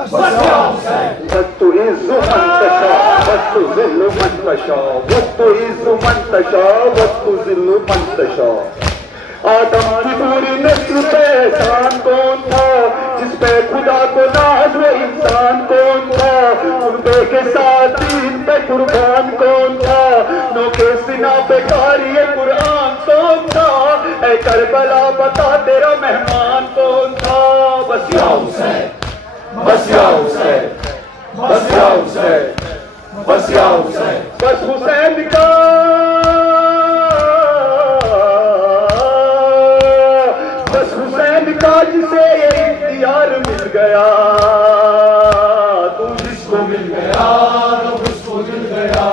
وتعز من تشاء وتذل من تشاء وتعز من تشاء وتذل من تشاء آدم کی پوری نسل پہ احسان کون تھا جس پہ خدا کو ناز وہ انسان کون تھا تربے کے ساتھ دین پہ قربان کون تھا نو کے سنا پہ قاری قرآن کون تھا اے کربلا بتا تیرا مہمان کون تھا بس یا حسین بس یا حسین بس یا حسین بس یا حسین بس حسین کا جسے یہ اختیار مل گیا تو جس کو مل گیا رب اس کو مل گیا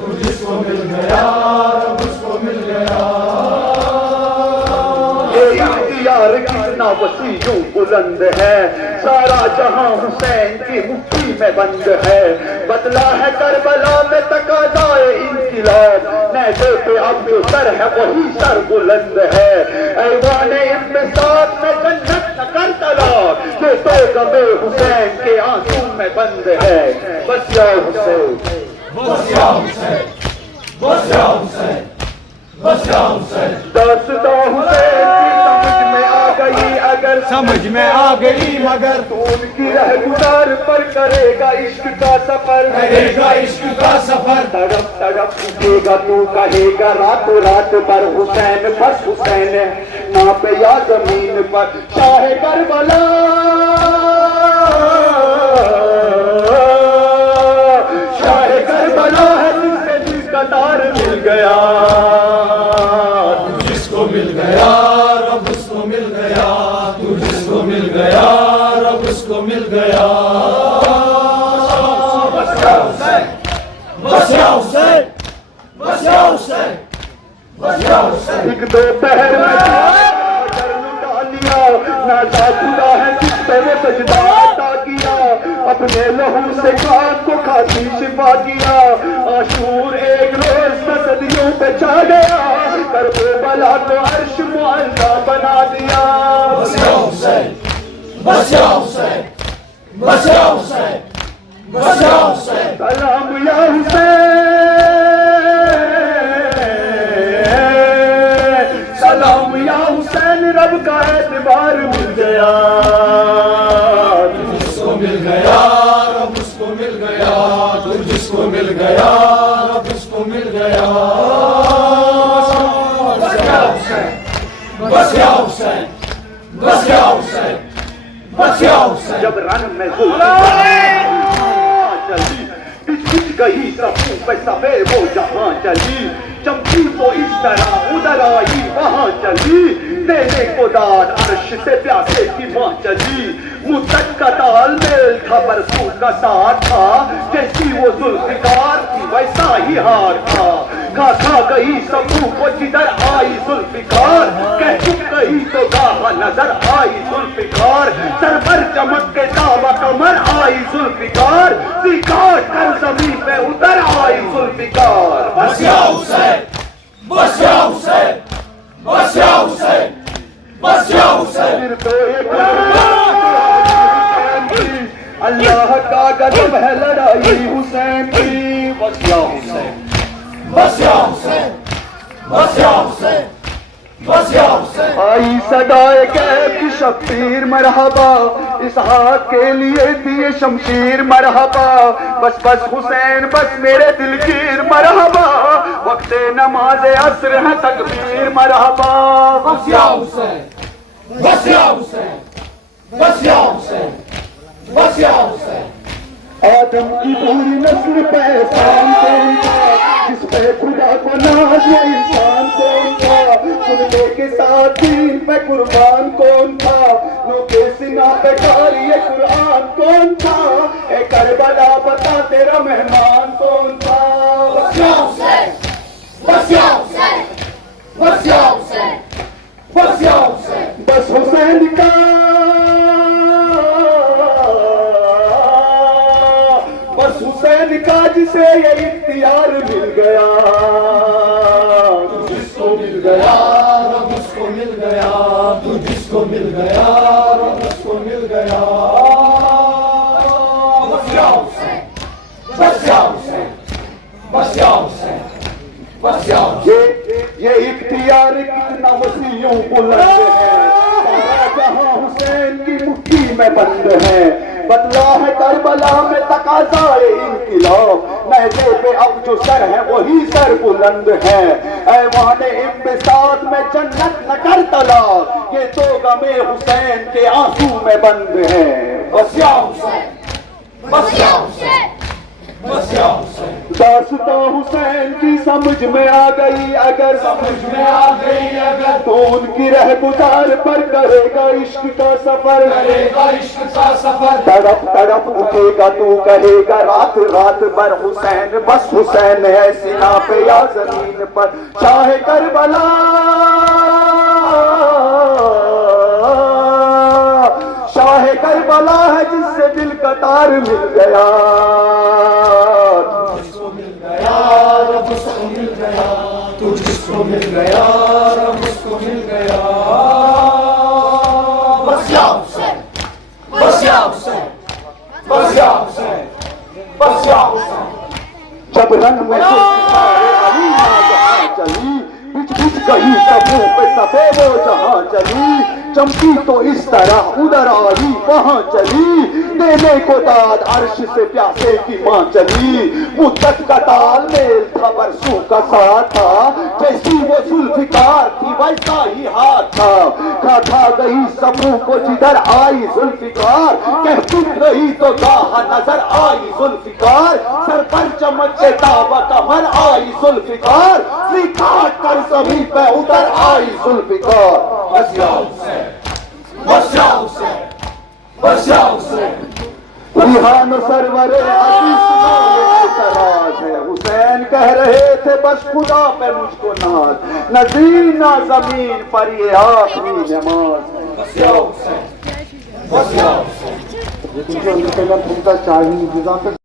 تو جس کو مل گیا رب اس کو مل گیا یہ اختیار کتنا وسیع و بلند ہے سارا جہاں حسین کی مٹھی میں بند ہے بدلا ہے کربلا میں تقاضائے انقلاب نیزے پہ اب جو سر ہے وہی سر بلند ہے ایوان انبساط میں جنت نہ کر طلاق یہ تو غم حسین کے آنسو میں بند ہے بس یا حسین بس یا حسین بس یا حسین بس یا حسین داستاں حسین کی سمجھ میں آ گئی مگر تو ان کی رہ گزار پر کرے گا عشق کا سفر کرے گا عشق کا سفر تڑپ تڑپ اٹھے گا تو کہے گا راتوں رات پر حسین بس حسین نہ پہ یا زمین پر شاہ کربلا شاہ کربلا ہے جس سے دل کا تار مل گیا جس کو مل گیا رب اس کو مل گیا جس کو مل گیا رب اس کو مل گیا بس یا حسین بس یا حسین بس یا حسین بس یا حسین ایک دو پہر میں در لٹا لیا نادا خدا ہے جس پہ وہ سجدہ عطا کیا اپنے لہو سے کان کو کھاتی شفا کیا عاشور ایک روز صدیوں پہ چھا گیا کربلا کو عرش معلا بنا دیا بس یا حسین بس یا حسین بس یا حسین بس یا حسین سلام یا حسین سلام یا حسین رب کا اعتبار مل گیا جس کو مل گیا رب اس کو مل گیا تو جس کو مل گیا رب اس کو مل گیا بس یا حسین بس یا حسین بس یا حسین بس یا حسین جب رن میں چلی پچ پچ گئی رفو پہ سفید وہ جہاں چلی چمکی تو اس طرح ادھر آئی وہاں چلی دینے کو داد عرش سے پیاسے کی ماں چلی مدت کا تال میل تھا برسوں کا ساتھ تھا جیسی وہ ذوالفقار تھی ویسا ہی ہار تھا کھا کھا گئی سبو کو جدھر آئی ذوالفقار کہہ چپ گئی تو گاہ نظر آئی ذوالفقار سر پر چمک کے دعویٰ کمر آئی ذوالفقار سکاٹ کر زمین پہ اتر آئی ذوالفقار بس یا حسین بس یا حسین بس یا حسین بس یا حسین اللہ کا غضب ہے لڑائی حسین کی بس یا حسین بس یا حسین بس یا حسین بس یا حسین آئی صدائے غیب کی شبیر مرحبا اس ہاتھ کے لیے تھی یہ شمشیر مرحبا بس بس حسین بس میرے دل گیر مرحبا وقت نماز عصر ہے تکبیر مرحبا بس یا حسین بس یا حسین بس یا حسین بس یا حسین آدم کی پوری نسل پہ احسان کون تھا جس پہ خدا کو ناز وہ انسان کون تھا خدے کے ساتھ دین پہ قربان کون تھا نو کے سنا پہ قاری قرآن کون تھا اے کربلا بتا تیرا مہمان کون تھا بس یا حسین بس یا حسین بس یا حسین بس یا حسین بس حسین کا حسین کا جسے یہ اختیار مل گیا جس کو مل گیا رب اس کو مل گیا تو جس کو مل گیا رب اس کو مل گیا یہ اختیار کتنا وسیع بلند ہے، سارا جہاں حسین کی مٹھی میں بند ہے، بدلا ہے کربلا میں تقاضائے انقلاب، نہجے پہ اب جو سر ہے وہی سر بلند ہے، ایوان انبساط میں جنت نہ کر تلاش، یہ تو غم حسین کے آنسو میں بند ہے۔ بس یا حسین، بس یا حسین، بس یا حسین۔ داستان حسین کی سمجھ میں آ گئی اگر، سمجھ میں آ گئی اگر، تو ان کی رہ گزار پر کرے گا عشق کا سفر، کرے گا عشق کا سفر، تڑپ تڑپ اٹھے گا تو کہے گا رات رات بھر حسین، بس حسین ہے سینہ پہ یا زمین پر، شاہ کربلا شاہ کربلا ہے جس سے دل کا تار مل گیا، جس کو مل گیا رب اس کو مل گیا، تو جس کو مل گیا رب اس کو مل گیا۔ بس یا حسین، بس یا حسین، بس یا حسین، بس یا حسین۔ جب رنگ میں ستارے علی جہاں چلی، بچ بچ گئی سبوں پہ سفید و جہاں چلی، چمکی تو اس طرح ادھر آئی وہاں چلی، دینے کو داد عرش سے پیاسے کی ماں چلی، مدت کا تال میل تھا برسوں کا ساتھ تھا، جیسی وہ ذوالفقار تھی ویسا ہی ہاتھ تھا، کھا گئی سبوں کو جدھر آئی ذوالفقار، کہہ تم رہی تو گاہ نظر آئی ذوالفقار، سر پر چمکے تابہ کمر آئی ذوالفقار، کاٹ کر زمین پہ اتر آئی ذوالفقار۔ بس یا حسین، بس یا حسین، بس یا حسین۔ ریحان سرور عزیز میں یہ اعتراض ہے، حسین کہہ رہے تھے بس خدا پہ مجھ کو ناز، نہ زین نہ زمین پر یہ آخری نماز۔ بس یا حسین، بس یا حسین۔